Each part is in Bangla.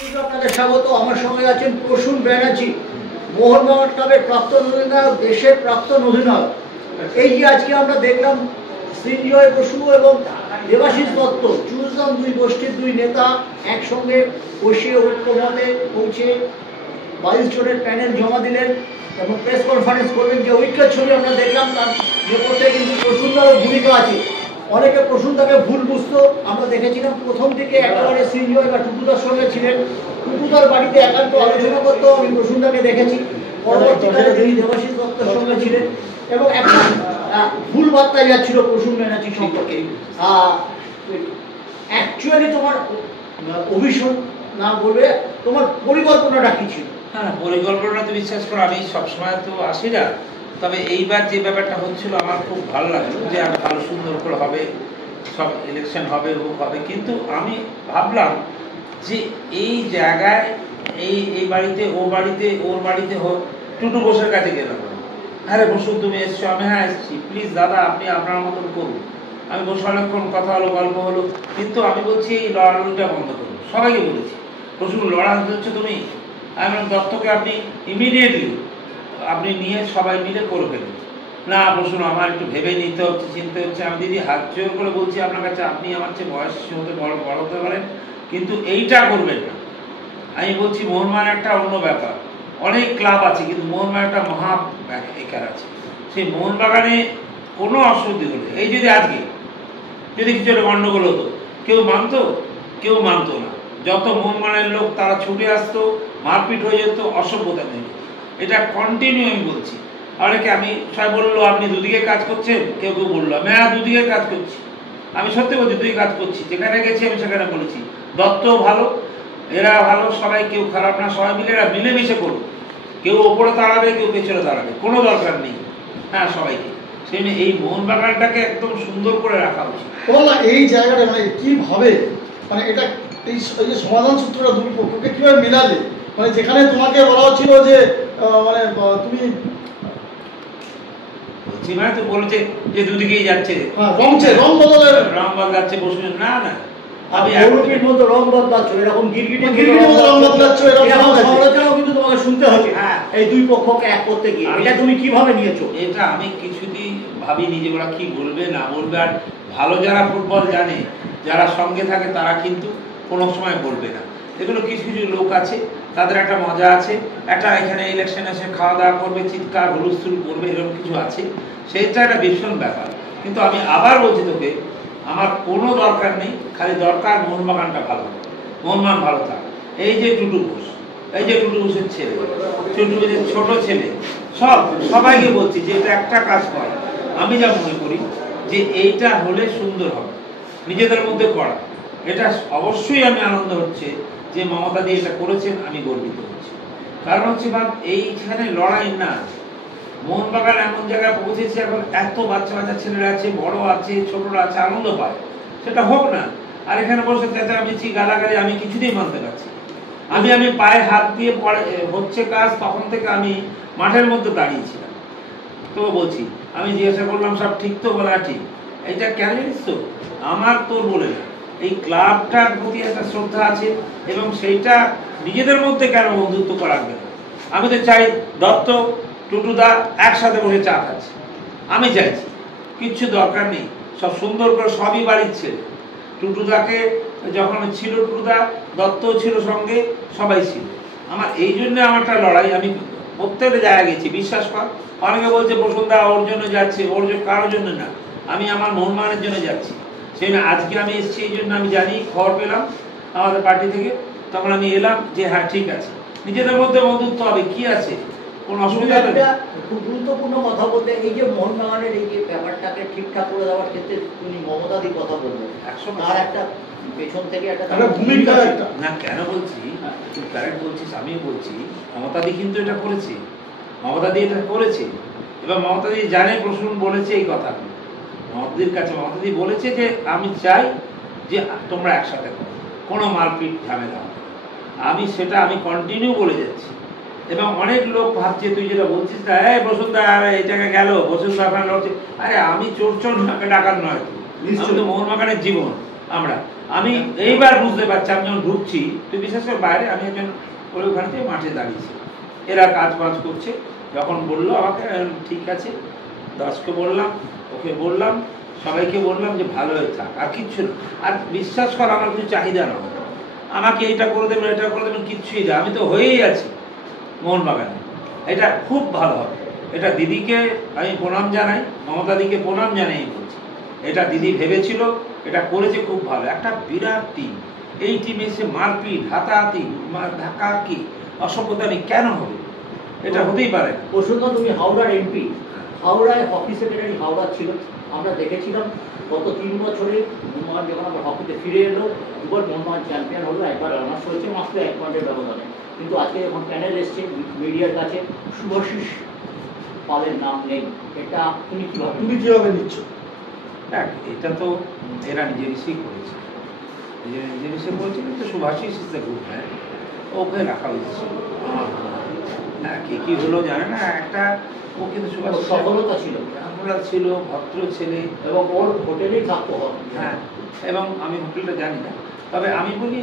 আপনাদের স্বাগত। আমার সঙ্গে আছেন প্রসূন ব্যানার্জি, মোহনবাগান ক্লাবের প্রাক্তন অধিনায়ক, দেশের প্রাক্তন অধিনায়ক। এই যে আজকে আমরা দেখলাম সৃঞ্জয় বসু এবং দেবাশিস দত্ত, চুজলাম দুই গোষ্ঠীর দুই নেতা একসঙ্গে বসিয়ে ঐক্যমতে পৌঁছে 22 জনের প্যানেল জমা দিলেন এবং প্রেস কনফারেন্স করলেন। যে ঐক্যের ছবি আমরা দেখলাম, তার নেপথ্যে কিন্তু প্রসূনদারও ভূমিকা আছে। অনেকে প্রসূনদাকে ভুল বুঝতো। আমরা দেখেছিলাম প্রথম থেকে একেবারে সৃঞ্জয় বা টুকুদার সঙ্গে ছিলেন, টুকুদার বাড়িতে একান্ত আলোচনা করতো, আমি প্রসূনদাকে দেখেছি। পরবর্তীকালে তিনি দেবাশিস দত্তের সঙ্গে ছিলেন এবং একটা ভুল বার্তায় যাচ্ছিল প্রসূন ব্যানার্জি সম্পর্কে। অ্যাকচুয়ালি তোমার অভিষেক না বলবে, তোমার পরিকল্পনাটা কি ছিল? হ্যাঁ, পরিকল্পনা তো বিশ্বাস করো আমি সবসময় তো আসি না, তবে এইবার যে ব্যাপারটা হচ্ছিল আমার খুব ভালো লাগলো যে আমি ভালো সুন্দর করে হবে, সব ইলেকশন হবে, হবে। কিন্তু আমি ভাবলাম যে এই জায়গায় এই বাড়িতে ও বাড়িতে ওর বাড়িতে হোক, টুটু বোসের কাছে গেলাম। আরে বসু তুমি এসছো? আমি হ্যাঁ এসছি, প্লিজ দাদা আপনি আপনার মতন করুন। আমি বসে অনেকক্ষণ কথা হলো, গল্প হলো, কিন্তু আমি বলছি এই লড়ালড়িটা বন্ধ করুন। সবাইকে বলেছি বসু লড়া হচ্ছে তুমি, আমি দত্তকে আপনি ইমিডিয়েটলি আপনি নিয়ে সবাই মিলে করে ফেলুন। না বসুন আমার একটু ভেবে নিতে হচ্ছে, চিনতে হচ্ছে। আমি দিদি হাত জোর করে বলছি আপনার কাছে, আপনি আমার চেয়ে বয়স হতে বড় হতে পারেন, কিন্তু এইটা করবেন না। আমি বলছি মোহনবাগান একটা অন্য ব্যাপার, অনেক ক্লাব আছে কিন্তু মোহনবাগান একটা মহা একার আছে। সেই মোহনবাগানে কোনো অসুবিধা হলে, এই যদি আজকে যদি কিছু একটা গণ্ডগোল হতো, কেউ মানতো, কেউ মানতো না। যত মোহনবাগানের লোক তারা ছুটে আসতো, মারপিট হয়ে যেত, অসভ্যতা নেই। এটা কন্টিনিউ আমি বলছি। অনেকে আমি সবাই বললো আপনি দুদিকে কাজ করছেন, কেউ কেউ বললো আমি হ্যাঁ দুদিকে কাজ করছি। আমি সত্যি বলছি দুদিকে কাজ করছি, যেখানে গেছি আমি সেখানে বলেছি দত্ত ভালো, এরা ভালো, সবাই কেউ খারাপ না, সবাই মিলে এরা মিলেমিশে করুক। কেউ ওপরে দাঁড়াবে, কেউ পেছনে দাঁড়াবে, কোনো দরকার নেই। হ্যাঁ সবাইকে সেই এই মোহনবাগানটাকে একদম সুন্দর করে রাখা উচিত। এই জায়গাটা মানে কিভাবে, মানে এটা এই যে সমাধান সূত্রটা দুই পক্ষকে কিভাবে মেলালে, মানে যেখানে তোমাকে বলা হচ্ছিল যে মানে তুমি মানে তো বলেছে যে দুদিকেই যাচ্ছে, রং বদলের রং বদলাচ্ছে বসে না না আমি ইউরোপের মতো রং বদলাচ্ছ, এরকম গিরগিটি রং বদলাচ্ছ, এরকম সমালোচনাও কিন্তু তোমাকে শুনতে হবে। হ্যাঁ, এই দুই পক্ষকে এক করতে গিয়ে এটা তুমি কিভাবে নিয়েছো? এটা আমি কিছুদিন ভাবিনি যে ওরা কি বলবে না বলবে। আর ভালো যারা ফুটবল জানে, যারা সঙ্গে থাকে, তারা কিন্তু কোনো সময় বলবে না। এগুলো কিছু কিছু লোক আছে, তাদের একটা মজা আছে, একটা এখানে ইলেকশন এসে খাওয়া দাওয়া করবে, চিৎকার হুলস্থুল করবে, এরকম কিছু আছে। সেইটা একটা ভীষণ ব্যাপার। কিন্তু আমি আবার বলছি তোকে, আমার কোনো দরকার নেই, খালি দরকার মোহনবাগানটা ভালো, মোহনবাগান ভালো থাক। এই যে টুটু ঘোষ, এই যে টুটু ঘোষের ছেলে, টুটু ঘোষের ছোট ছেলে, সবাইকে বলছি যে এটা একটা কাজ কর। আমি যা মনে করি যে এইটা হলে সুন্দর হবে, নিজেদের মধ্যে করা। এটা অবশ্যই আমি আনন্দ হচ্ছে যে মমতা দিয়ে এটা করেছেন, আমি গর্বিত হচ্ছি। কারণ হচ্ছে এইখানে লড়াই না, মোহনবাগান এমন জায়গায় পৌঁছেছে, এখন এত বাচ্চা বাচ্চা ছেলেরা আছে, বড় আছে, ছোটরা আছে, আনন্দ পায়, সেটা হোক না। আর এখানে বসে চেঁচামেচি গালাগালি আমি কিছুতেই মানতে পারছি। আমি পায়ে হাত দিয়ে হচ্ছে কাজ, তখন থেকে আমি মাঠের মধ্যে দাঁড়িয়েছিলাম। তো বলছি, আমি জিজ্ঞাসা করলাম সব ঠিক তো? বলা ঠিক। এটা কেন জানিস তো, আমার তোর বলে না, এই ক্লাবটার প্রতি একটা শ্রদ্ধা আছে এবং সেইটা নিজেদের মধ্যে কেন বন্ধুত্ব করাবে না। আমি তো চাই দত্ত টুটুদা একসাথে বসে চা খাচ্ছে, আমি চাইছি। কিচ্ছু দরকার নেই, সব সুন্দর করে, সবই বাড়ির ছেলে। টুটুদাকে যখন ছিল টুটুদা, দত্তও ছিল সঙ্গে, সবাই ছিল। আমার এই জন্য আমারটা লড়াই। আমি প্রত্যেকটা জায়গায় গেছি, বিশ্বাস কর। অনেকে বলছে বসুন্ধরা ওর জন্য যাচ্ছে, ওর জন্য, কারোর জন্য না। আমি আমার মোহনবাগানের জন্য যাচ্ছি। সেই না আজকে আমি এসেছি, এই জন্য আমি জানি, খবর পেলাম আমাদের পার্টি থেকে, তখন আমি এলাম যে হ্যাঁ ঠিক আছে, নিজেদের মধ্যে বন্ধুত্ব হবে, কি আছে, কোনো অসুবিধা নেই। খুব গুরুত্বপূর্ণ কথা বলতে, এই যে মোহনবাগানের এই যে ব্যাপারটাকে ঠিকঠাক করে দেওয়ার ক্ষেত্রে তুমি মমতাদির কথা বলবে, তার একটা পেছন থেকে একটা ভূমিকা না কেন বলছি, তুই কারেক্ট বলছিস, আমি বলছি মমতাদি কিন্তু এটা করেছে, মমতাদি এটা করেছে এবং মমতাদি জানে, প্রশ্ন বলেছে এই কথা মমতাদির কাছে। মমতাদি বলেছে যে আমি চাই যে তোমরা একসাথে করো, কোনো মারপিট ঝামেলা হবে। আমি কন্টিনিউ বলে যাচ্ছি এবং অনেক লোক ভাবছে তুই যেটা বলছিস না, এই বসুন্ধরা এই জায়গায় গেল, বসুন্ধরা আপনার লড়ছে। আরে আমি চোর ডাকাত নয়, আমি তো মোহনবাগানের জীবন, আমরা আমি এইবার বুঝতে পারছি, আমি যখন ঢুকছি, তুই বিশেষ করে বাইরে, আমি একজন ওই ওখান থেকে মাঠে দাঁড়িয়েছি, এরা কাজ বাজ করছে, যখন বললো আমাকে ঠিক আছে, দশকে বললাম, ওকে বললাম, সবাইকে বললাম যে ভালো হয়ে থাক, আর কিচ্ছু না। আর বিশ্বাস কর আমার কিছু চাহিদা না, আমাকে এইটা করে দেবেন, এটা করে দেবেন, কিচ্ছুই না, আমি তো হয়েই আছি মোহনবাগানে। এটা খুব ভালো হবে, এটা দিদিকে আমি প্রণাম জানাই, মমতাদিকে প্রণাম জানাই বলছি। এটা দিদি ভেবেছিল, এটা করেছে খুব ভালো। একটা বিরাট টিম, এই টিমে এসে মারপিট, হাতাহাতি, ধাক্কাহাকি, অসভ্যতামি কেন হবে? এটা হতেই পারে না। প্রসন্ন, তুমি হাওড়ার এমপি, হাওড়ায় হকি সেক্রেটারি হাওড়া ছিল, আমরা দেখেছিলাম গত 3 বছরে মোহনবাগান যখন আমরা হকিতে ফিরে এলো, দুবার মোহনবাগান চ্যাম্পিয়ন হলো, একবার রানার্স হয়েছে মাত্র 1 পয়েন্টের ব্যবধানে। কিন্তু আজকে যখন প্যানেল এসছে মিডিয়ার কাছে, শুভাশিস পালের নাম নেই, এটা তুমি কিভাবে নিচ্ছ? দেখ, এটা তো এরা নিজে নিজেই করেছে, নিজে নিজে করেছিল, তো Subhashis is the good man, ওকে রাখা হয়েছে। হ্যাঁ, কি হলো জানে না, একটা ও কিন্তু শুভাশিস সফলতা ছিল, ছিল, ভদ্র ছেলে, এবং ওর হোটেলেই থাকতে হবে। হ্যাঁ, এবং আমি হোটেলটা জানি না, তবে আমি বলি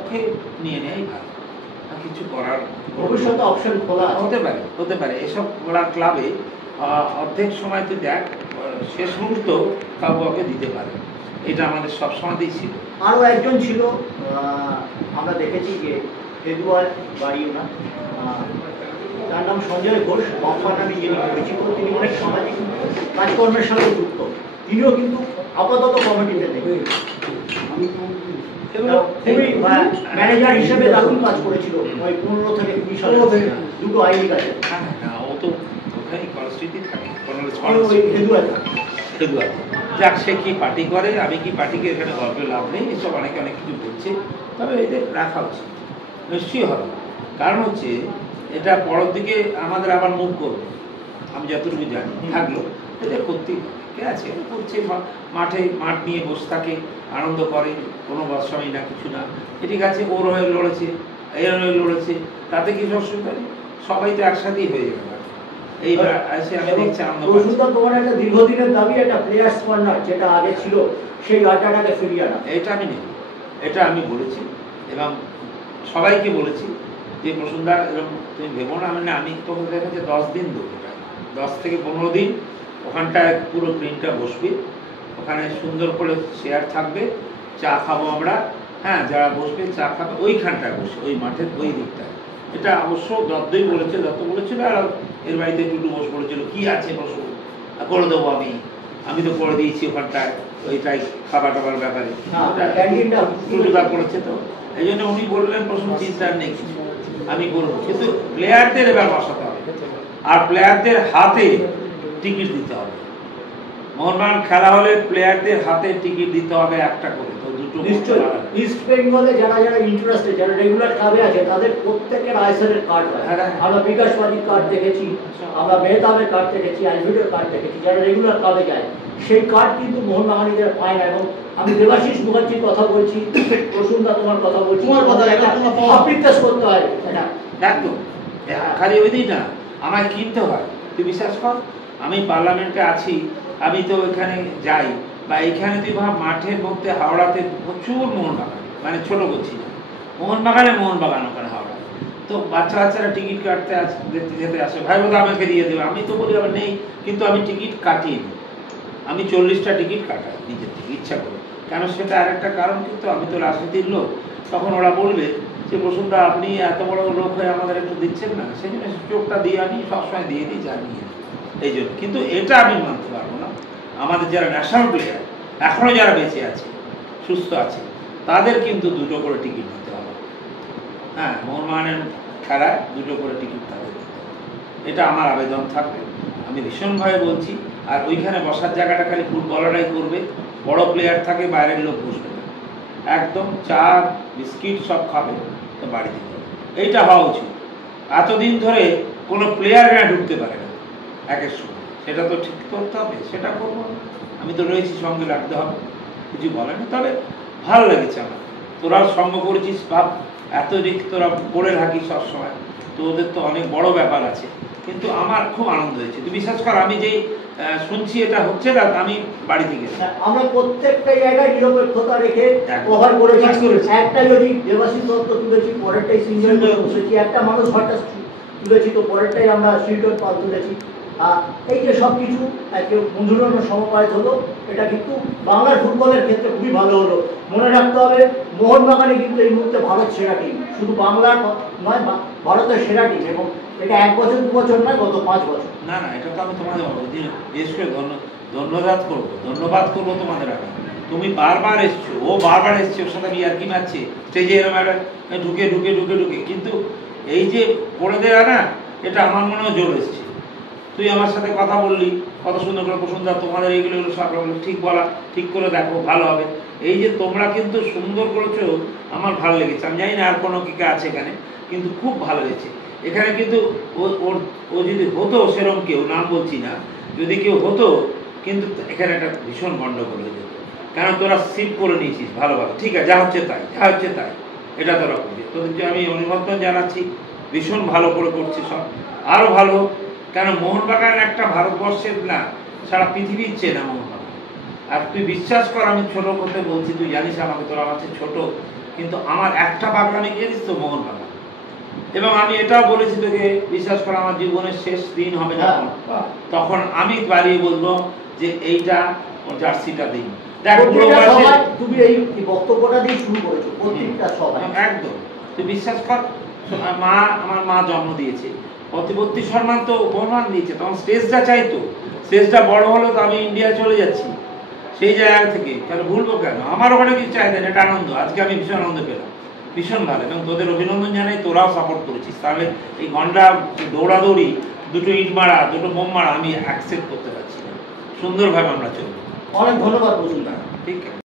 ওকে নিয়ে নেয় ভালো, কিছু করার ভবিষ্যতে অপশন খোলা হতে পারে। এসব ওরা ক্লাবে অর্ধেক সময় তুই দেখ, শেষ মুহূর্ত কাউকে দিতে পারে, এটা আমাদের সবসময়তেই ছিল। আরও একজন ছিল, আমরা দেখেছি যে হেদুয়ার বাড়ি না, তার নাম সঞ্জয় ঘোষ, বাপ্পা নামে যিনি পরিচিত, তিনি অনেক সামাজিক কাজকর্মের সাথে যুক্ত, তিনিও কিন্তু আপাতত কমিটিতে নেই। ম্যানেজার হিসেবে দারুণ কাজ করেছিল ওই 15 থেকে 20 সাল থেকে, দুটো আইডি কাছে। ও তো ওখানে পরিস্থিতি থাকে, যাক, সে কি পার্টি করে, আমি কি পার্টিকে এখানে গল্পে লাভ নেই, এসব অনেকে অনেক কিছু বলছে, তবে এদের রাখা উচিত, নিশ্চয়ই হবে। কারণ হচ্ছে এটা পরের দিকে আমাদের আবার মুভ করবে, আমি যতটুকু জানি থাকলো, এটা করতেই হবে। ঠিক আছে, করছে, মাঠ নিয়ে বসে থাকে, আনন্দ করে, কোনো বৎসময় না কিছু না, ঠিক আছে, ওর হয়ে লড়েছে, এর হয়ে লড়েছে, তাতে কিছু অসুবিধা নেই, সবাই তো একসাথেই হয়ে যাবে। এইবার এসে আমি দেখছি আনন্দ পাচ্ছি। তোমার একটা দীর্ঘদিনের দাবি, একটা প্লেয়ার্স কর্নার যেটা আগে ছিল, সেই আড্ডাটাকে ফিরিয়ে আনা, এটা আমি নেব, এটা আমি বলেছি এবং সবাইকে বলেছি যে প্রসন্দা এরকম তুমি ভেবো না, আমি তোকে দেখেছি 10 দিন দেবো, 10 থেকে 15 দিন ওখানটায় পুরো প্রিন্টটা বসবে, ওখানে সুন্দর করে চেয়ার থাকবে, চা খাবো আমরা, হ্যাঁ, যারা বসবে চা খাবে ওইখানটায় বসে, ওই মাঠের ওই দিকটায়। এটা অবশ্য দত্তই বলেছে, দত্ত বলেছিল, আর এর বাড়িতে টুটু বস বলেছিল কি আছে বসবো, করে দেবো আমি তো করে দিয়েছি ওখানটায়, ওইটাই খাবার টাবার ব্যাপারে টুটুদা করেছে, তো এই জন্য উনি বললেন প্রশ্ন চিন্তার নেই কিছু, আমি করবো, কিন্তু প্লেয়ারদের এবার বসাতে হবে, আর প্লেয়ারদের হাতে টিকিট দিতে হবে। মোহনবাগান খেলা হলে প্লেয়ারদের হাতে টিকিট দিতে হবে একটা করে, তো দুটো। ইস্ট বেঙ্গলে যারা যারা ইন্টারেস্টেড, যারা রেগুলার ক্লাবে আছে, তাদের প্রত্যেকের আইএসএল এর কার্ড হয়। আমরা বিকাশবাদীর কার্ড দেখেছি, আমরা মেহতাবের কার্ড দেখেছি, আইভিডের কার্ড দেখেছি, যারা রেগুলার ক্লাবে যায়, সেই কার্ড কিন্তু মোহনবাগানীদের পায় না। এবং আমি দেবাশিস মুখার্জির কথা বলছি, প্রসুন্দা তোমার কথা বলছি, আবৃত্তাস করতে হয় এটা একদম, খালি ওই দিন না, আমায় কিনতে হয়। তুই বিশ্বাস কর, আমি পার্লামেন্টে আছি, আমি তো এখানে যাই, বা এখানে তুই ভাব মাঠের মধ্যে হাওড়াতে প্রচুর মোহনবাগান, মানে ছোট করছি না, মোহনবাগান ওখানে হাওড়া, তো বাচ্চারা টিকিট কাটতে দেখতে যেতে আসে, ভাই বোধ আমাকে দিয়ে দেবে, আমি তো বলি আবার নেই, কিন্তু আমি টিকিট কাটিয়ে নিই, আমি 40টা টিকিট কাটাই নিজের থেকে ইচ্ছা করে। কেন, সেটা আর একটা কারণ, কিন্তু আমি তো রাজনীতির লোক, তখন ওরা বলবে যে বসুন্ধা আপনি এত বড় লোক হয়ে আমাদের একটু দিচ্ছেন না, সেই জন্য চোখটা দিয়ে আমি সবসময় দিয়ে দিই, জানিয়ে এই জন্য। কিন্তু এটা আমি মানতে পারবো না, আমাদের যারা ন্যাশনাল প্লেয়ার এখনো যারা বেঁচে আছে, সুস্থ আছে, তাদের কিন্তু 2টো করে টিকিট দিতে হবে। হ্যাঁ, মোহনবাগানের খেলায় 2টো করে টিকিট তাদের দিতে হবে, এটা আমার আবেদন থাকবে, আমি ভীষণভাবে বলছি। আর ওইখানে বসার জায়গাটা খালি ফুটবলাররাই করবে, বড় প্লেয়ার থাকে, বাইরের লোক বসবে না, একদম চা বিস্কিট সব খাবে, তো বাড়ি দিতে হবে, এইটা হওয়া উচিত। এতদিন ধরে কোনো প্লেয়াররা ঢুকতে পারে না একের সময়, সেটা তো ঠিক করতে হবে, সেটা করবো, আমি তো রয়েছি, সঙ্গে রাখতে হবে, কিছু বলে না। তবে ভালো লেগেছে আমার, তোরা সঙ্গ করেছিস, ভাব এত দিক তোরা করে থাকিস সবসময়, তো ওদের তো অনেক বড় ব্যাপার আছে, কিন্তু আমার খুব আনন্দ হয়েছে। তুই বিশ্বাস কর, আমি যেই শুনছি এটা হচ্ছে না, আমি বাড়িতে গেছি। আমরা প্রত্যেকটা জায়গায় নিরপেক্ষতা রেখে একদম। কভার করেছি। কাজ করেছি। একটা যদি দেবাশিস দত্ত তুলেছি, পরেরটাই সিঞ্জয় সিঞ্জয় বসেছি, একটা মানুষ ঘরটা তুলেছি, তো পরেরটাই আমরা শিল্টন পাল তুলেছি। এই যে সব কিছু আজকে বন্ধুরন্য সমপায়িত হলো, এটা কিন্তু বাংলার ফুটবলের ক্ষেত্রে খুবই ভালো হলো। মনে রাখতে হবে, মোহনবাগানই কিন্তু এই মুহূর্তে ভারত সেরা টিম, শুধু বাংলার নয়, ভারতের সেরা টিম। এবং এটা 1 বছর 2 বছর নয়, গত 5 বছর। না না, এটা তো আমি তোমাদের বিশেষ করে ধন্যবাদ করবো তোমাদের। আগে তুমি বারবার এসছো, ও বারবার এসছে, ওর সাথে ইয়ার্কি মারছে স্টেজে এরকম একটা ঢুকে ঢুকে ঢুকে ঢুকে, কিন্তু এই যে করে দেওয়া না, এটা আমার মনে হয় জোর এসছে। তুই আমার সাথে কথা বললি কত সুন্দর করে, বসুন্ধরা তোমাদের এইগুলো সব ঠিক বলা, ঠিক করে দেখো ভালো হবে। এই যে তোমরা কিন্তু সুন্দর করেছো, আমার ভালো লেগেছে। আমি জানি না আর কোনো কি আছে এখানে, কিন্তু খুব ভালো হয়েছে এখানে। কিন্তু ও যদি হতো সেরকম কেউ, নাম বলছি না, যদি কেউ হতো, কিন্তু এখানে একটা ভীষণ গন্ডগোল হয়ে যেত। কারণ তোরা সিট করে নিয়েছিস ভালো ভালো, ঠিক আছে, যা হচ্ছে তাই, এটা তোরা করবি। তোদেরকে আমি অভিনন্দন জানাচ্ছি, ভীষণ ভালো করে করছিস, সব আরও ভালো। কেন মোহনবাগান একটা ভারতবর্ষের না, সারা পৃথিবীর চেনা মোহনবাগান। আর তুই বিশ্বাস কর, আমি ছোট করতে বলছি, তুই জানিস আমাকে, তোরা আমার চেয়ে ছোট, কিন্তু আমার একটা বাগানে জানিস তো, মোহনবাগান। এবং আমি এটাও বলেছি তোকে, বিশ্বাস কর, আমার জীবনের শেষ দিন হবে যখন, তখন আমি বাড়িয়ে বলবো যে এইটা জার্সিটা দিন। দেখ তুমি এই বক্তব্যটা দিয়ে শুরু করেছো, প্রত্যেকটা সবাই একদম। তুই বিশ্বাস কর, আমার মা জন্ম দিয়েছে, প্রতিপত্তি সম্মান তো বহমান দিয়েছে, তখন স্টেজটা চাইতো, স্টেজটা বড় হলো তো আমি ইন্ডিয়া চলে যাচ্ছি সেই জায়গা থেকে, কেন ভুলবো কেন? আমার ওখানে কিছু চাই দেন, এটা আনন্দ। আজকে আমি ভীষণ আনন্দ পেলাম, ভীষণ ভালো। এবং তোদের অভিনন্দন জানাই, তোরাও সাপোর্ট করেছিস। তাহলে এই ঘন্টা দৌড়াদৌড়ি, দুটো ইট মারা, দুটো বোম মারা আমি অ্যাকসেপ্ট করতে পারছি না। সুন্দরভাবে আমরা চলবো। অনেক ধন্যবাদ বসুন্ধরা। ঠিক আছে।